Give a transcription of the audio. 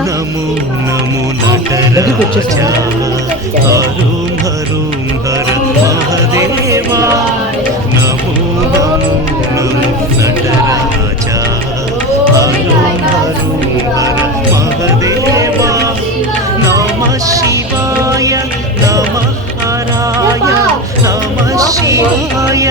नमो नमो नटराजा हरुं हरुं हर महादेवा नमो नमो नमो नटराजा हरुं हरुं हर महादेवा नमः शिवाय नमः हराय नमः शिवाय